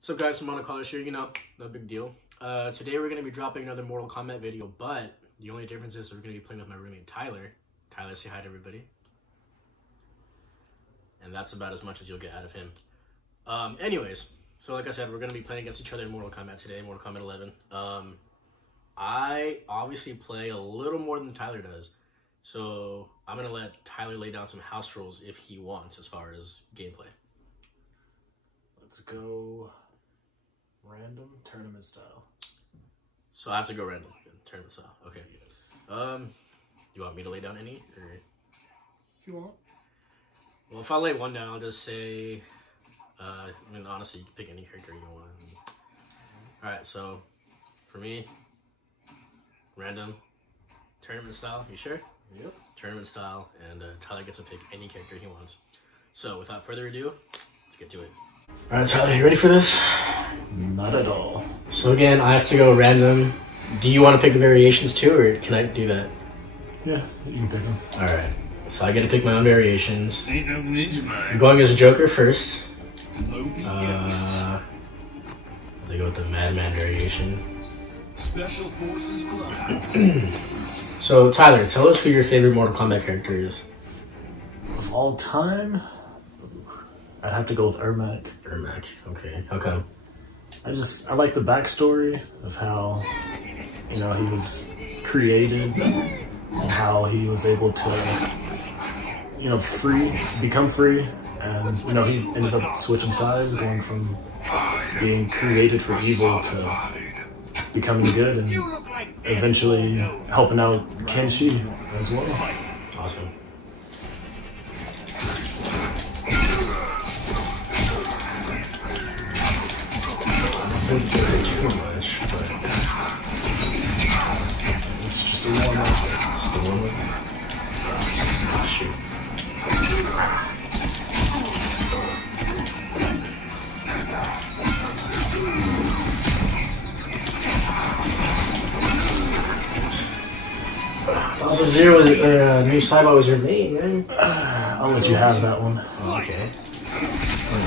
What's up guys, from Mortal Kombat here, no big deal. Today we're going to be dropping another Mortal Kombat video, but the only difference is we're going to be playing with my roommate Tyler. Tyler, say hi to everybody. And that's about as much as you'll get out of him. Anyways, so like I said, we're going to be playing against each other in Mortal Kombat today, Mortal Kombat 11. I obviously play a little more than Tyler does, so I'm going to let Tyler lay down some house rules if he wants as far as gameplay. Let's go random tournament style. So I have to go random tournament style. Okay. Yes. You want me to lay down any, or if you want? Well, if I lay one down, I'll just say. I mean, honestly, you can pick any character you want. All right. So, for me, random tournament style. You sure? Yep. Tournament style, and Tyler gets to pick any character he wants. So, without further ado, let's get to it. All right, Tyler, you ready for this? Not at all. So again, I have to go random. Do you want to pick the variations too, or can I do that? Yeah, you can pick them. All right. So I get to pick my own variations. Ain't no ninja man. I'm going as a Joker first. I'll go with the Madman variation. Special Forces Clubhouse. So Tyler, tell us who your favorite Mortal Kombat character is. Of all time, I'd have to go with Ermac. Ermac, okay. How come? I like the backstory of how, he was created and how he was able to, become free. And, he ended up switching sides, going from being created for evil to becoming good and eventually helping out Kenshi as well. Awesome. Too much, but it's just a warm-up. Shoot. Zero was new Cyber was your main, man. I'll let you have that one. Oh, okay.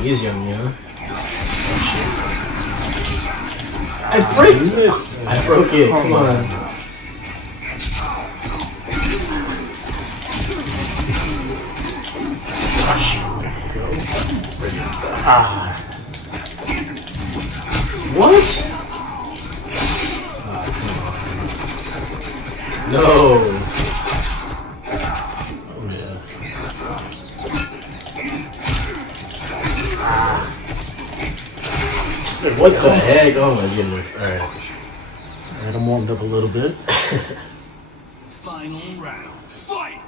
Easy on me, huh? I broke it. Come on. What? No. Oh yeah. What the heck? Oh my goodness. Alright. Alright, I'm warmed up a little bit. Final round. Fight!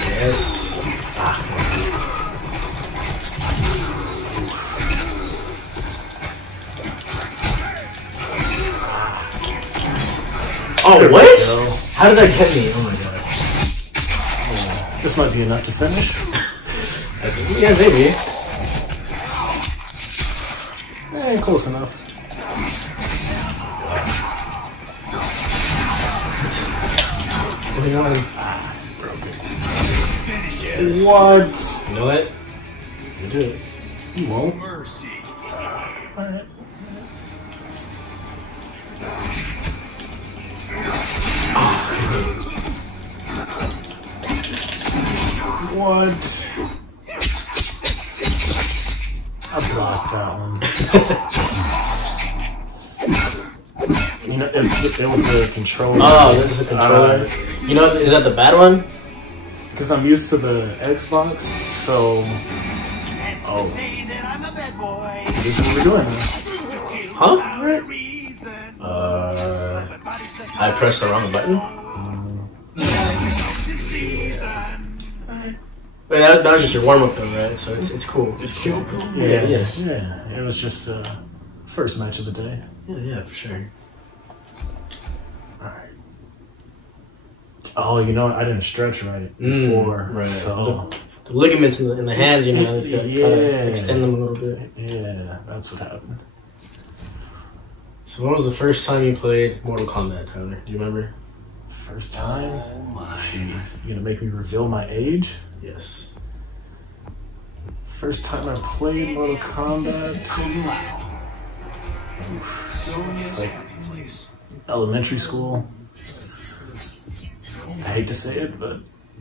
Yes. Oh, what? How did that get me? Oh my god. Oh, this might be enough to finish. Yeah, maybe. Close enough. What's going on? Broke it. Finish it. What? You know what? You do it. You won't. Mercy. Alright. What? I blocked that one. It was the controller. Oh, this is the controller. Is that the bad one? Because I'm used to the Xbox, so. Oh. This is what we're doing now. Huh? I pressed the wrong button. Wait, that was just your warm up though, right? So it's cool. It's cool. Yeah, it was just first match of the day. Yeah, for sure. Alright. Oh, I didn't stretch right before. Right. So the ligaments in the hands, it's got to kind of extend them a little bit. Yeah, that's what happened. So when was the first time you played Mortal Kombat, Tyler? Do you remember? First time? Oh my. Jeez, you gonna make me reveal my age? Yes. First time I played Mortal Kombat. Sonya's happy place. Elementary school. I hate to say it, but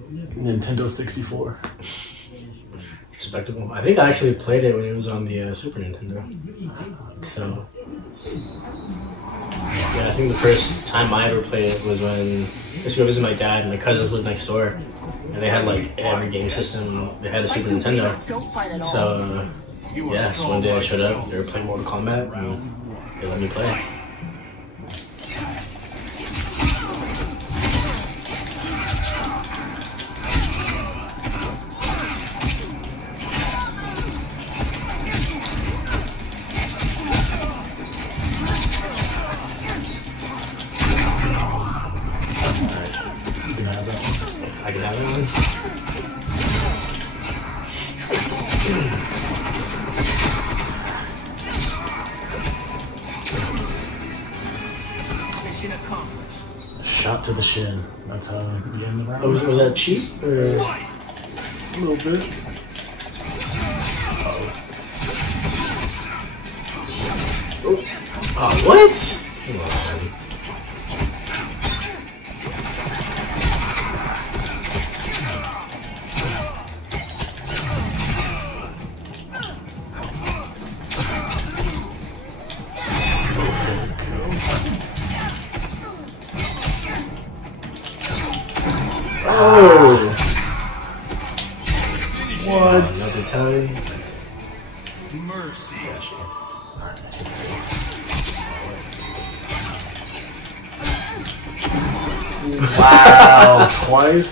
Nintendo 64. Respectable. I think I actually played it when it was on the Super Nintendo. So, yeah, I think the first time I ever played it was when I used to go visit my dad and my cousins lived next door. And they had like every game system. They had a Super Nintendo. So, yeah, so one day I showed up, they were playing Mortal Kombat, and they let me play. I can have that one. Mission accomplished. Shot to the shin. That's how you end the round. Oh, was that cheap? Or? A little bit. Oh, what? Oh! What? Another time. Mercy. Wow, twice?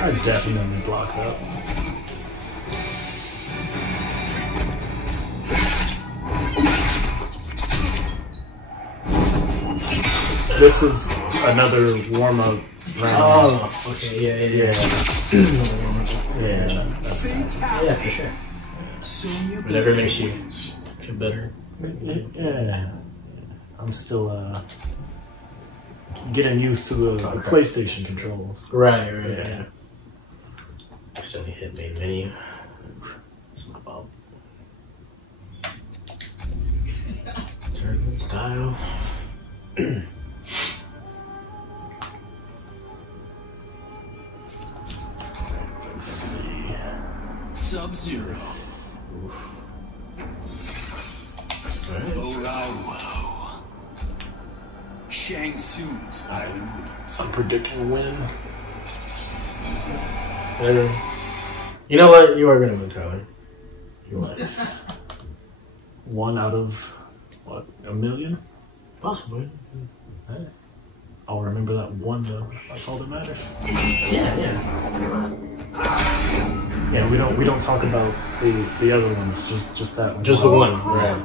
I definitely blocked up. This is another warm-up round. Oh, okay, yeah. Yeah. Fatality. Yeah, for sure. Sonya Whatever makes you wins. feel better. Yeah. I'm still getting used to the PlayStation controls. Right, Yeah. yeah. Still hit main menu. That's my fault. Tournament style. Let's see. Sub-Zero. Oraiwo. Shang Tsung's Island Ruins. I'm predicting a win. You know what? You are gonna win, Tyler. Nice. 1 out of, what, a million? Possibly. Hey. I'll remember that one though. That's all that matters. Yeah. Yeah, we don't talk about the other ones. Just that one. Just the one. Right.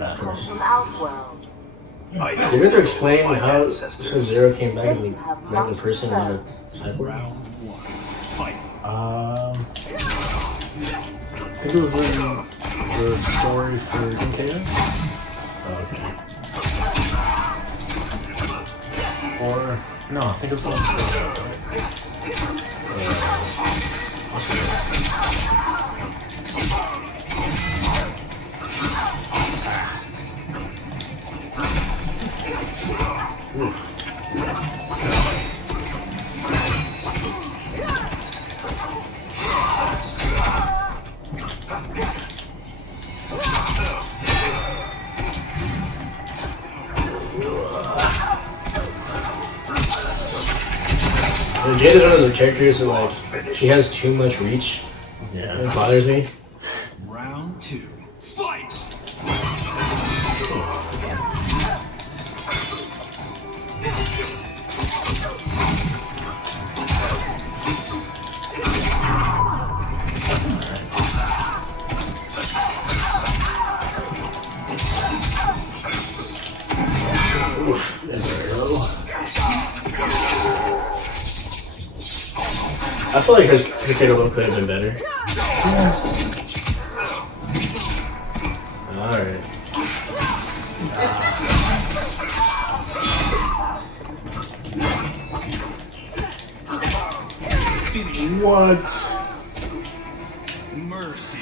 Of course. Did Victor explain how Sub-Zero came back as a regular person and not a cyborg? Round 1. Fight. I think it was in the story for MKS. Okay. Or no, I think it was on. Jade is one of those characters that, like, she has too much reach. Yeah. It bothers me. Round 2. Fight. I feel like her Potato could have been better. Alright. What? Mercy.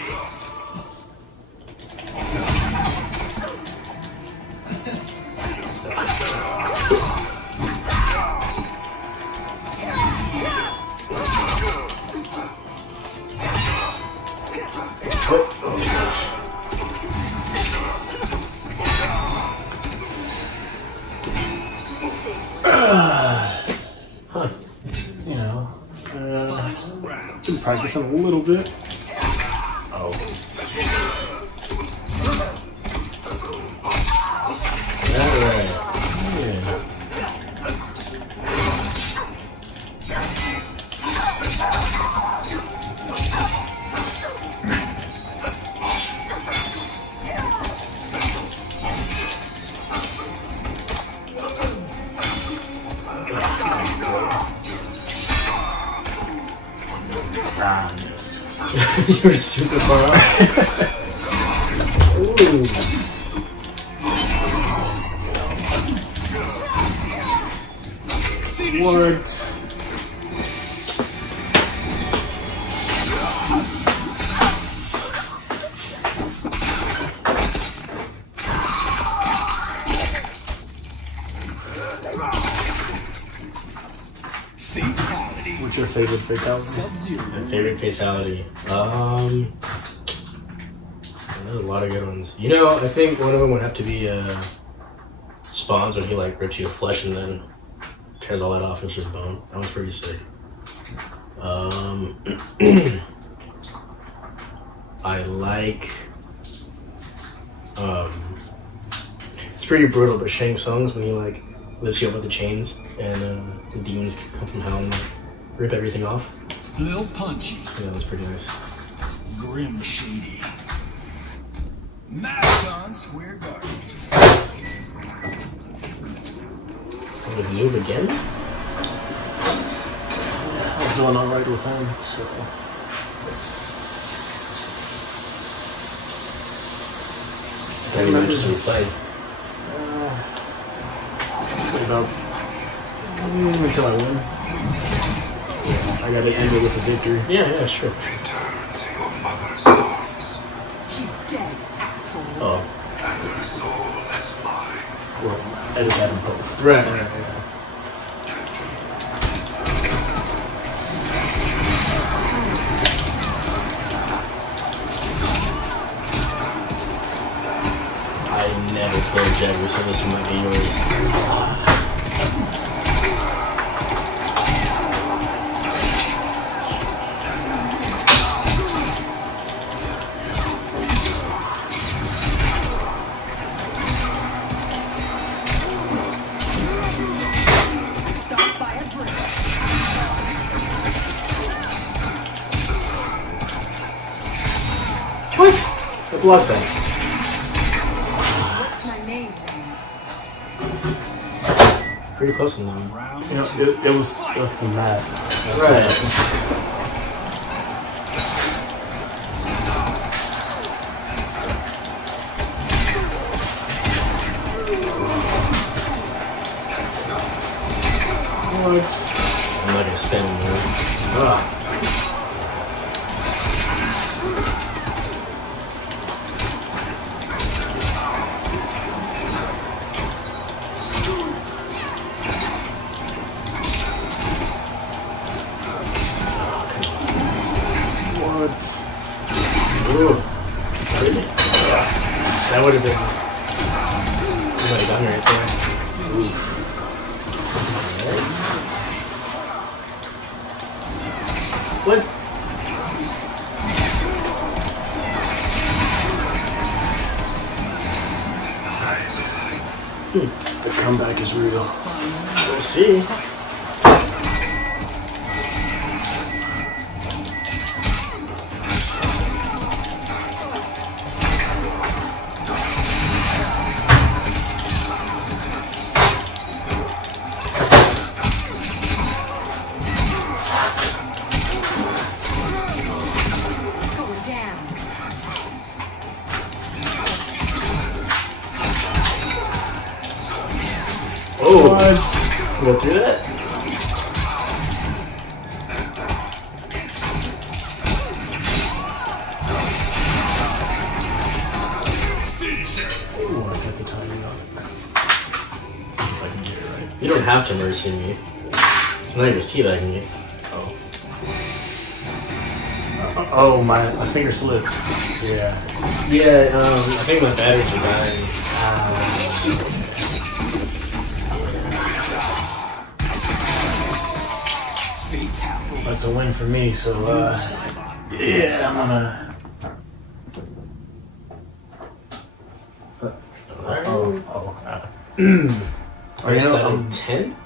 What? Huh. You know, Final round. been practicing a little bit. Oh. Alright. Yeah. Ah, missed. You were super far off. Ooh. What? Fatality. What's your favorite fatality? Sub-Zero. Favorite fatality? There's a lot of good ones. You know, I think one of them would have to be Spawns when he like rips you to flesh and then tears all that off and it's just bone. That one's pretty sick. I like it's pretty brutal, but Shang Tsung's when he like lifts you up with the chains and the demons come from hell and like, rip everything off. Lil Punchy. Yeah, that was pretty nice. Grim Shady. Mastodon Square Garden. With Noob again? I was doing alright with him, so. How many matches have we played? Say about until I win. I gotta end it with a victory. Yeah, sure. Return to your mother's arms, She's dead, asshole. Oh. and her soul is mine. Well, edit that in post. Right. I never played Jagger, so this might be yours. Stop by a brick. What? The blood thing. What's my name? Pretty close to them. Round You know, two. it was the math. Right. What? I'm not gonna spin anymore. Ah. What? Ooh. Really? Yeah. That would have been. You might have done it right there. Finish. What? The comeback is real. We'll see. Going down. Oh, What? you go through that? don't have to mercy me. It's not even teabagging me. Oh, my finger slipped. Yeah. Yeah, I think my batteries are dying. Fatality. That's a win for me, so, yeah, I'm gonna... Are you still 10?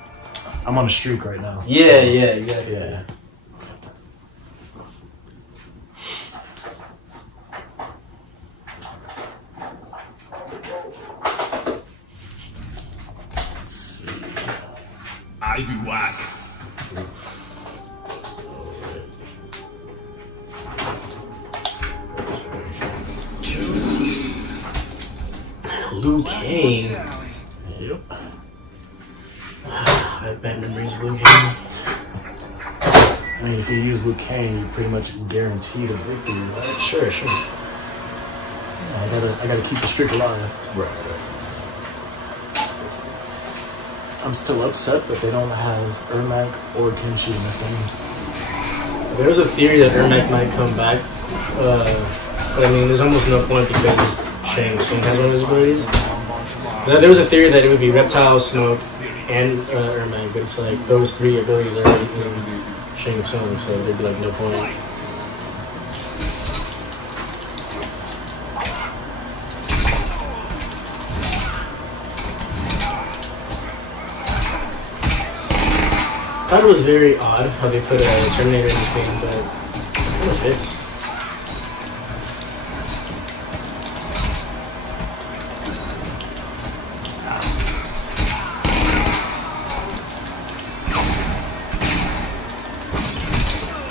I'm on a streak right now. Yeah, yeah, exactly. Yeah. I be whack. Liu Kang. Yep. I have bad memories of Liu Kang. I mean, if you use Liu Kang, you pretty much guaranteed a victory, right? Sure, sure. Yeah, I gotta keep the streak alive. Right. I'm still upset that they don't have Ermac or Kenshi in this game. There was a theory that Ermac might come back, but I mean, there's almost no point because Shang Tsung has one of his abilities. There was a theory that it would be Reptile, Smoke, and Ermac, but it's like those three abilities are in Shang Tsung, so there'd be like no point. I thought it was very odd how they put a Terminator in this game, but it kind of fits.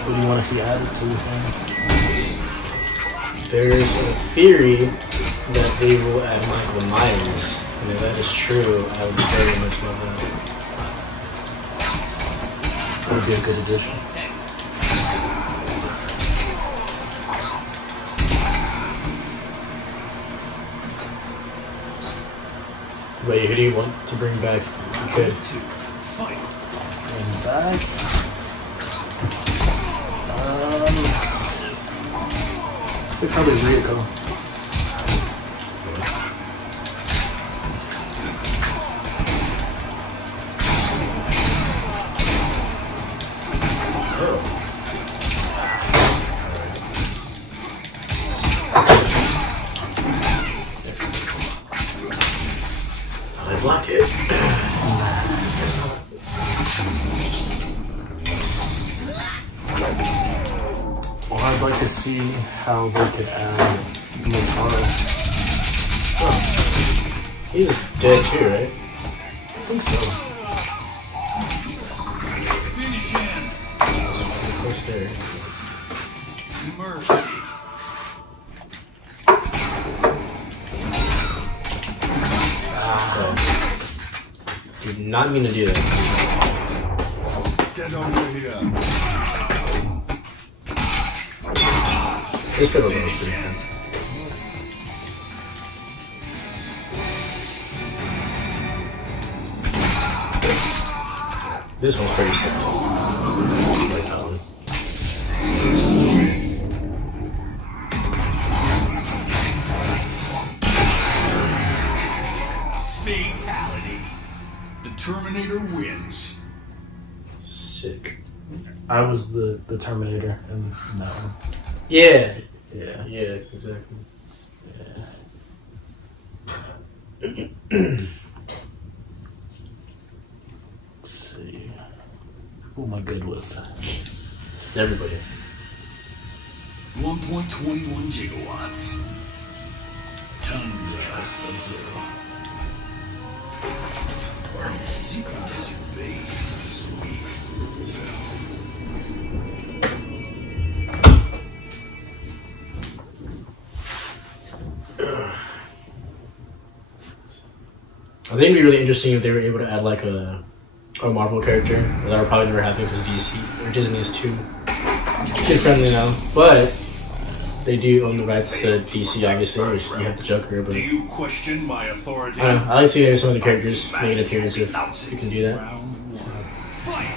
What do you want to see added to this game? There's a theory that they will add Michael Myers, and if that is true, I would very much love that. That would be a good addition. Wait, who do you want to bring back if you could? Fight. And back. I'd say probably Ryuko. I blocked it. Well, I'd like to see how they could add Motaro. Oh. He's dead too, right? I think so. Finish him. Of course there. Mercy. Did not mean to do that. Get over here. This could have been pretty fun. This one's pretty simple. Like that one. Fatality. The Terminator wins. Sick. I was the Terminator in that one. Yeah. Yeah. Yeah, exactly. Let's see. Who am I good with? Everybody. 1.21 gigawatts. Tundra. Secret desert base. Sweet. I think it'd be really interesting if they were able to add like a Marvel character. That would probably never happen because DC or Disney is too kid friendly now. But they do own the rights to DC, obviously, which you have the Joker, but Do you question my authority? I don't know, I like to see maybe some of the characters make an appearance if you can do that. Round one. Fight!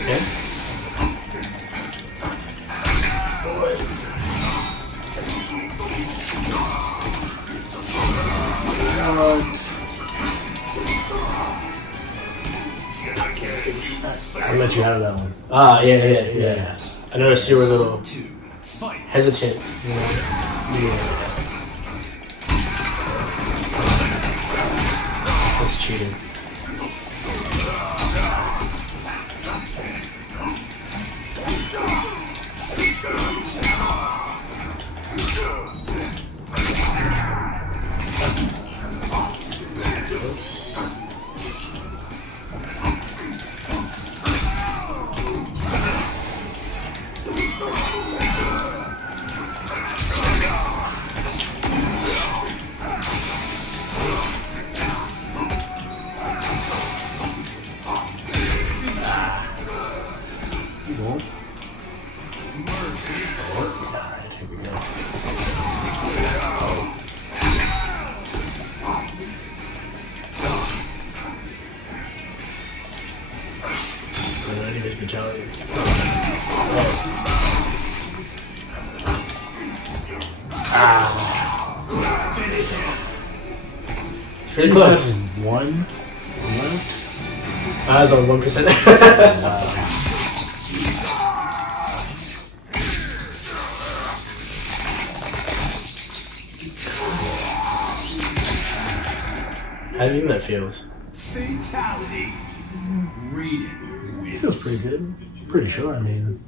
Okay. I let you have that one. Ah, yeah. I noticed you were a little Two. Fight! hesitant. That's cheating. Alright, here we go. Anyways, fatality. Finish him! Pretty close. One left. I was on 1%. How do you think that feels? Fatality. Raiden wins. Feels pretty good. Pretty sure. I mean,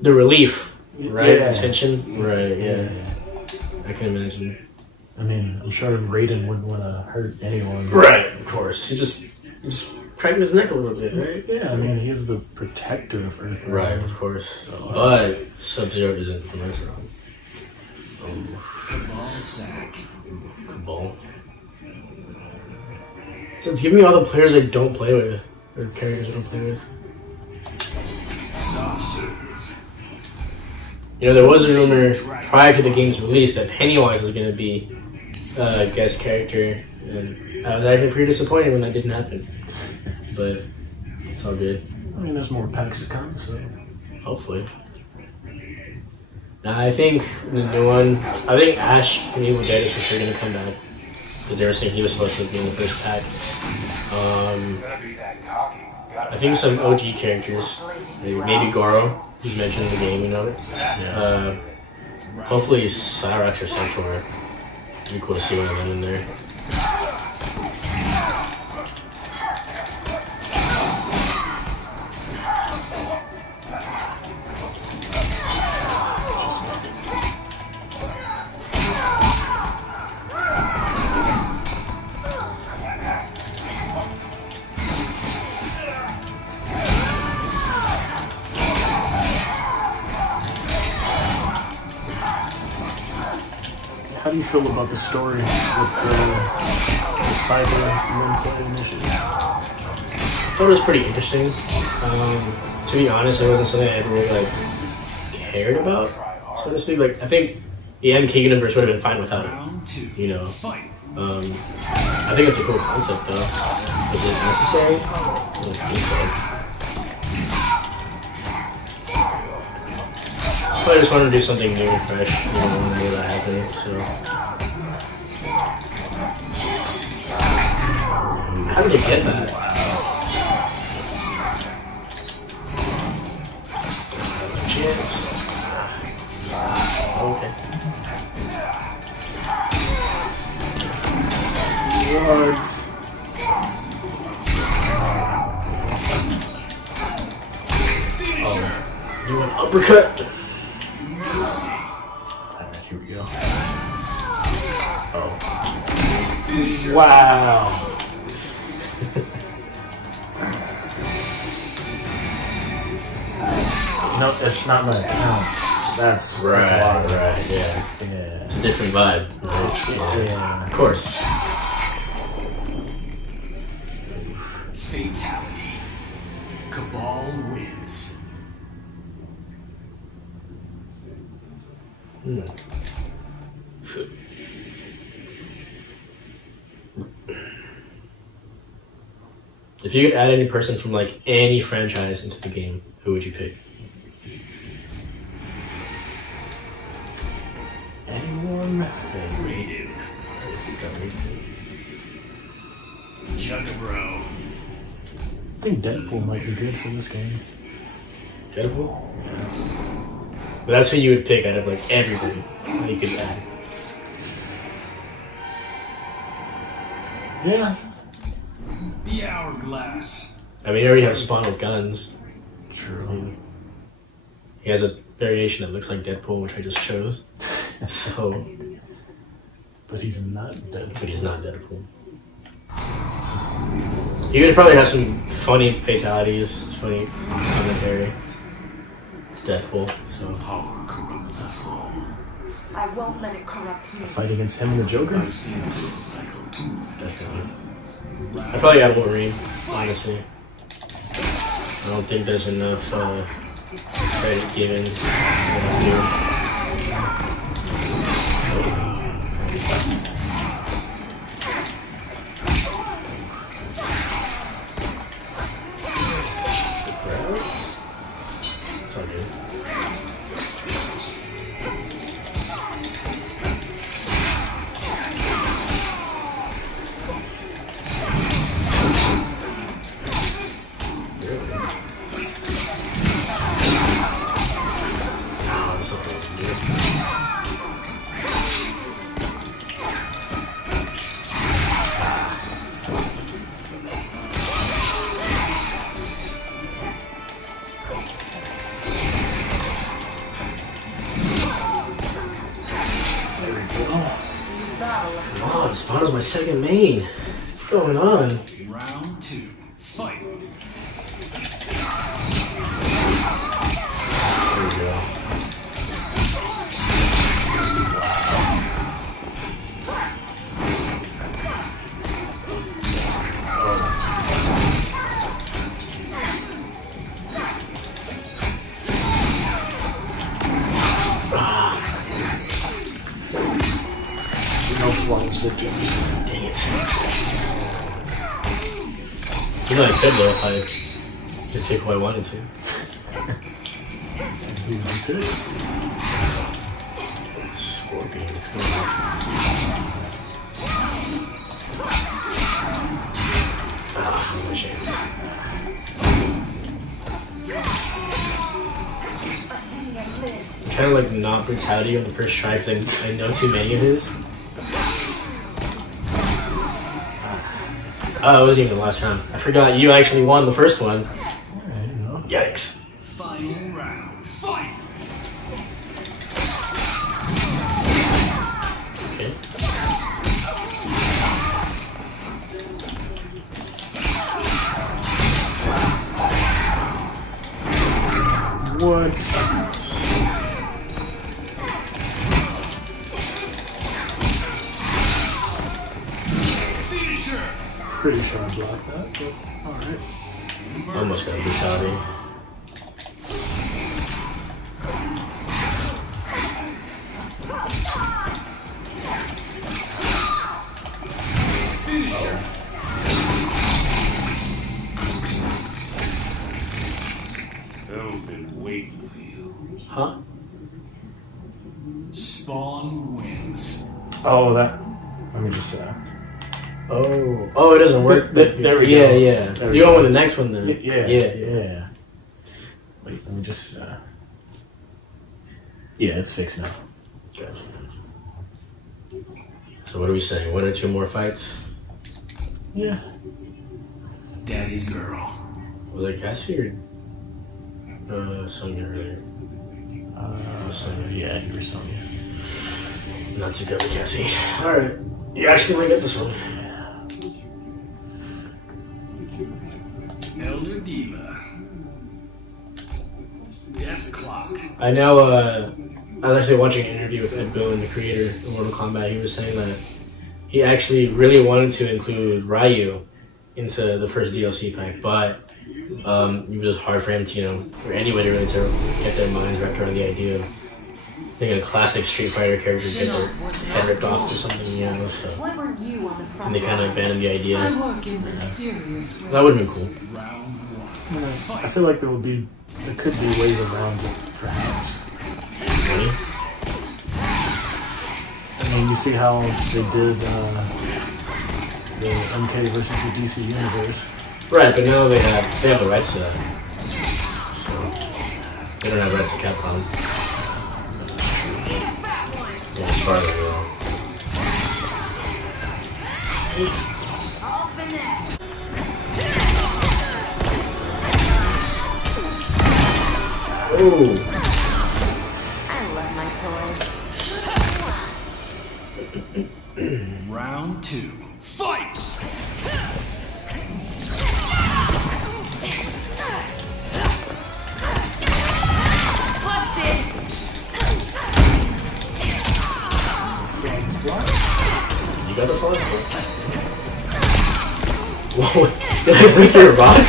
The relief, right? Yeah. The tension, right? Yeah, I can imagine. I mean, I'm sure Raiden wouldn't want to hurt anyone. Right, of course. He just cracked his neck a little bit, right? Yeah, I mean, he's the protector of Earth. Right, of course. But Sub-Zero isn't from Earthrealm. Ball sack. Cabal. So it's giving me all the players I don't play with, or characters I don't play with. Saucer. You know, there was a rumor prior to the game's release that Pennywise was going to be a guest character, and I was actually pretty disappointed when that didn't happen. But it's all good. I mean, there's more packs to come, so. Hopefully. Now, I think the new one, I think Ash from Evil Dead is for sure going to come back. Because they were saying he was supposed to be in the first pack. I think some OG characters, maybe Goro, who's mentioned in the game, you know. Hopefully Cyrax or Centaur. It'd be cool to see one of them in there. How do you feel about the story with the cyber men-play initiative? I thought it was pretty interesting. To be honest, it wasn't something I ever really like cared about, so to speak. Like, I think the MK universe would have been fine without it. Round two. You know, Fight. I think it's a cool concept though. Is it necessary? I don't think so. I just wanted to do something new and fresh, you know, whenever that happened. So, how did they get that? Chance. Okay. What? Finisher. Do an uppercut. Alright, here we go. Oh. Finisher. Wow. No, it's not my account. That's Right, that's why. right, yeah. Yeah. It's a different vibe. Right? Yeah. Of course. Fatality. Cabal wins. If you could add any person from like any franchise into the game, who would you pick? Anyone? Rated. Jugabro. I think Deadpool might be good for this game. Deadpool? But that's who you would pick out of like everybody that you could add. Yeah. The Hourglass. I mean, you already have Spawn with guns. True. He has a variation that looks like Deadpool, which I just chose. So, But he's not Deadpool. but he's not Deadpool. You could probably have some funny fatalities, funny commentary. It's Deadpool, so. Power corrupts us all. I won't let it corrupt me. A fight against him and the Joker? I've seen this cycle too. Definitely. I probably got Wolverine, honestly. I don't think there's enough credit given to this dude. It's all good. Oh, Spawn is my second main. What's going on? Round 2. Fight. There we go. No flawless victories. Dang it. You know, I could though if I could pick who I wanted to. Who could? Scorpion. Ah, no shame. Kind of like not brutality on the first try because I know too many of his. Oh, it wasn't even the last round. I forgot you actually won the first one. Yikes. Final round. Fight. Okay. What? Finisher. Pretty sure I blocked that, but alright. Almost got brutality. Finisher. Hell's been waiting for you. Huh? Spawn wins. Oh, that. Let me just. Oh, it doesn't work. There we go. Yeah. There we You go. go with the next one then. Yeah. Wait, let me just. Yeah, it's fixed now. Good. So what are we saying? 1 or 2 more fights? Yeah. Daddy's girl. Was it Cassie or Sonya earlier? Sonya. Yeah, you were Sonya. Not too good with Cassie. Alright. You actually might get this one. Elder Diva. Death I know, I was actually watching an interview with Ed Boon, the creator of Mortal Kombat. He was saying that he actually really wanted to include Ryu into the first DLC pack, but it was hard for him to, you know, or anybody really to get their minds wrapped around the idea of a classic Street Fighter character get their head ripped off or something, you know, so. Why weren't you on the front And they kind of abandoned the idea. I work in mysterious ways. That would have been cool. I feel like there could be ways around it, perhaps. Really? I mean, you see how they did the MK versus the DC universe. Right, but now they have the rights to that. So they don't have rights to Capcom. Yeah, as far as I know. All finesse. Oh! I love my toys. Round 2. Fight! Busted. You got the frog? Whoa, did I break your rock?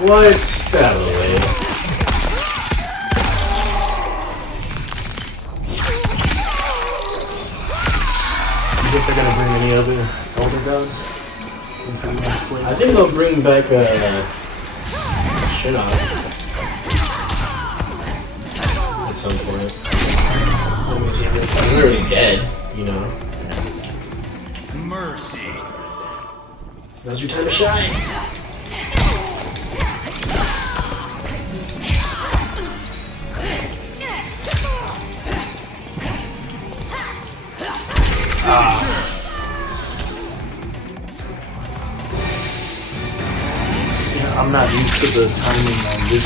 What? Get out of the way. You think they're gonna bring any other elder gods into the next play? I think they'll bring back Shinnok at some point. He's already dead, you know. Mercy. Now's your time to shine. I'm not used to the timing on this.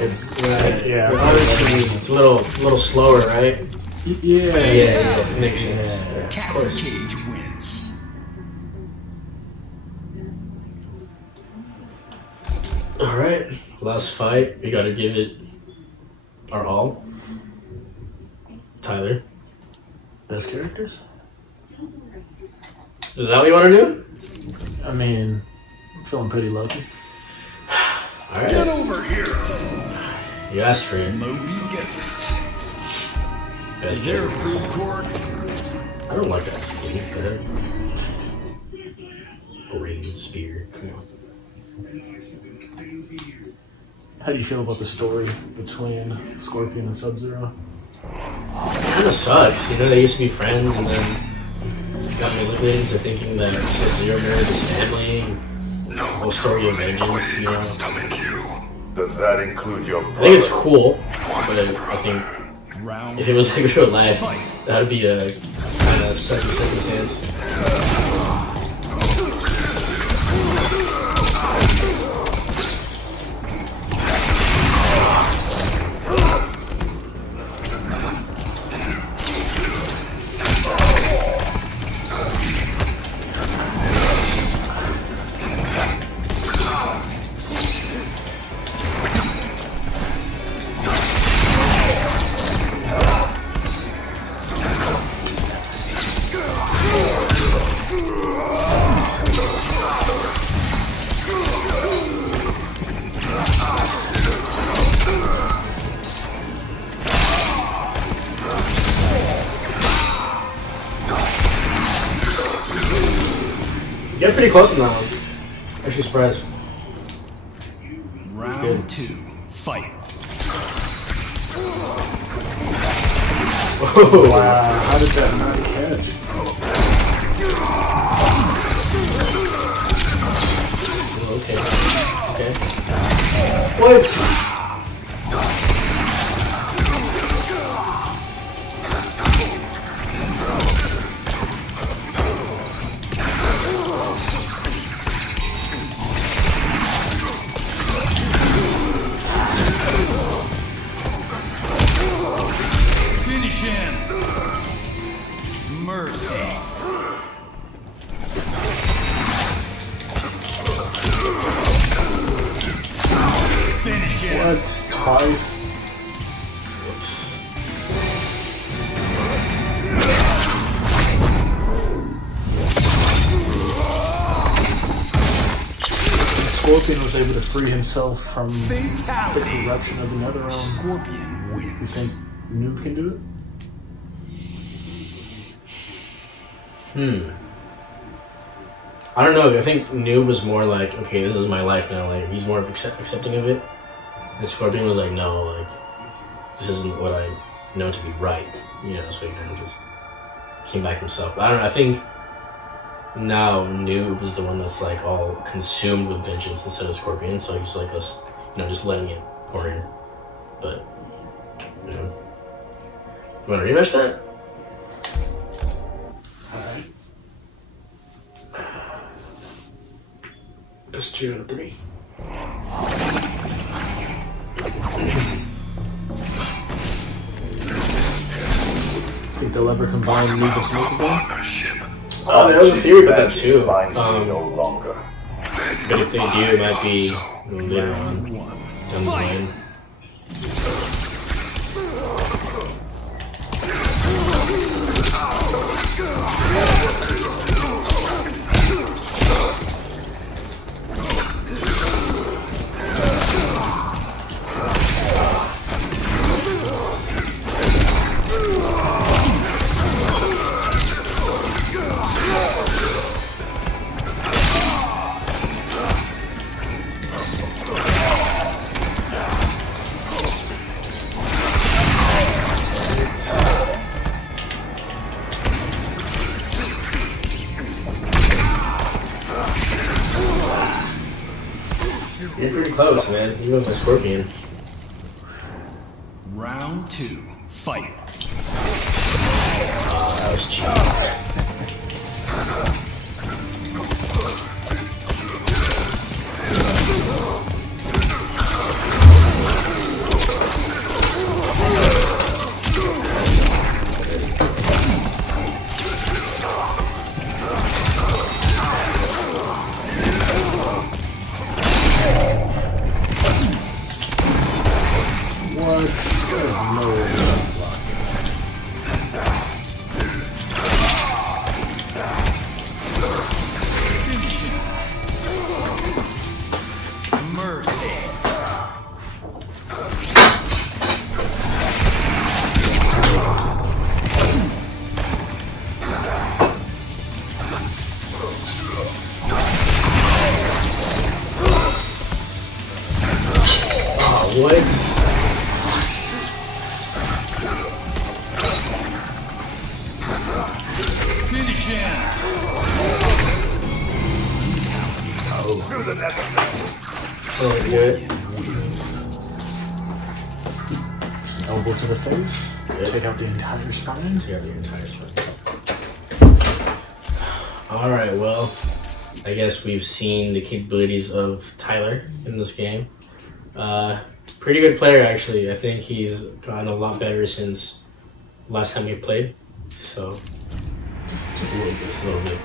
It's right. Yeah. Obviously, it's a little slower, right? Yeah. Yeah, makes sense. Yeah. Of Castle course. Cage wins. All right, last fight. We gotta give it our all. Tyler, Best characters? is that what you want to do? I mean, I'm feeling pretty lucky. All right. Get over here, You asked for it. Moby Ghost. Best Is there a characters. food court? I don't like that skinny bird. Green spear. Come on. How do you feel about the story between Scorpion and Sub-Zero? Kind of sucks. You know, they used to be friends, and then got manipulated into thinking that Sub-Zero married his family. The whole story of vengeance, you know. Does that include your I think it's cool, but I think Round if it was like real life, that would be a kind of sucky circumstance. You got pretty close on that one. Actually surprised. Round 2. Fight. Whoa. Wow, how did that not catch? Okay. Okay. What? Finish him. Mercy. Finish it. What? Twice? Scorpion was able to free himself from the Fatality. corruption of the Netherrealm. Scorpion You wins. think Noob can do it? I don't know. I think Noob was more like, okay, this is my life now. Like, he's more accepting of it. And Scorpion was like, no, like, this isn't what I know to be right. You know, so he kind of just came back himself. But I don't know. I think now Noob is the one that's like all consumed with vengeance instead of Scorpion. So he's like us, you know, just letting it pour in. But, you know. You want to rematch that? Just 2 out of 3. Think they'll ever combine Noob and Smoke again? Oh, there was a theory about that too. Binds you no longer. But if they do, it might be later on Round one. down the Fight. line. You're pretty close, man. You went for Scorpion. Round 2. Fight. That was cheap. Finish it. Mercy. What? Finish him. Oh, good. Wins. Elbow to the face. Take out the entire spine. Yeah, the entire spot. Alright, well, I guess we've seen the capabilities of Tyler in this game. Pretty good player, actually. I think he's gotten a lot better since last time we played. So, just a little bit. Just a little bit.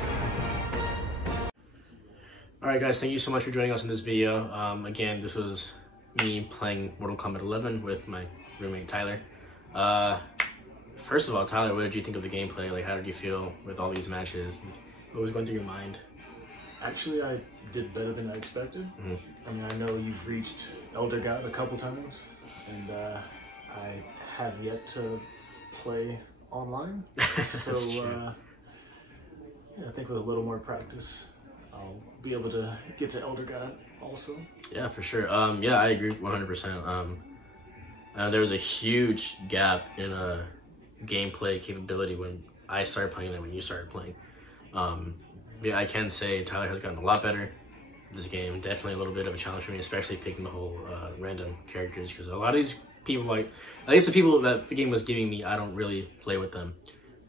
Alright guys, thank you so much for joining us in this video. Again, this was me playing Mortal Kombat 11 with my roommate Tyler. First of all, Tyler, what did you think of the gameplay? Like, how did you feel with all these matches? What was going through your mind? Actually, I did better than I expected. Mhm. I mean, I know you've reached Elder God a couple times, and I have yet to play online. So, That's true. yeah, I think with a little more practice, I'll be able to get to Elder God also. Yeah, for sure. Yeah, I agree 100%. There was a huge gap in gameplay capability when I started playing and when you started playing. Yeah, I can say Tyler has gotten a lot better this game. Definitely a little bit of a challenge for me, especially picking the whole random characters, because a lot of these people, like, at least the people that the game was giving me, I don't really play with them.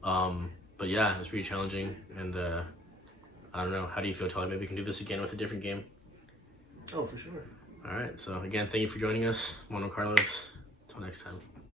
But yeah, it was pretty challenging, and I don't know. How do you feel, Tyler? Maybe we can do this again with a different game. Oh, for sure. All right. So again, thank you for joining us. Mono Carlos. Until next time.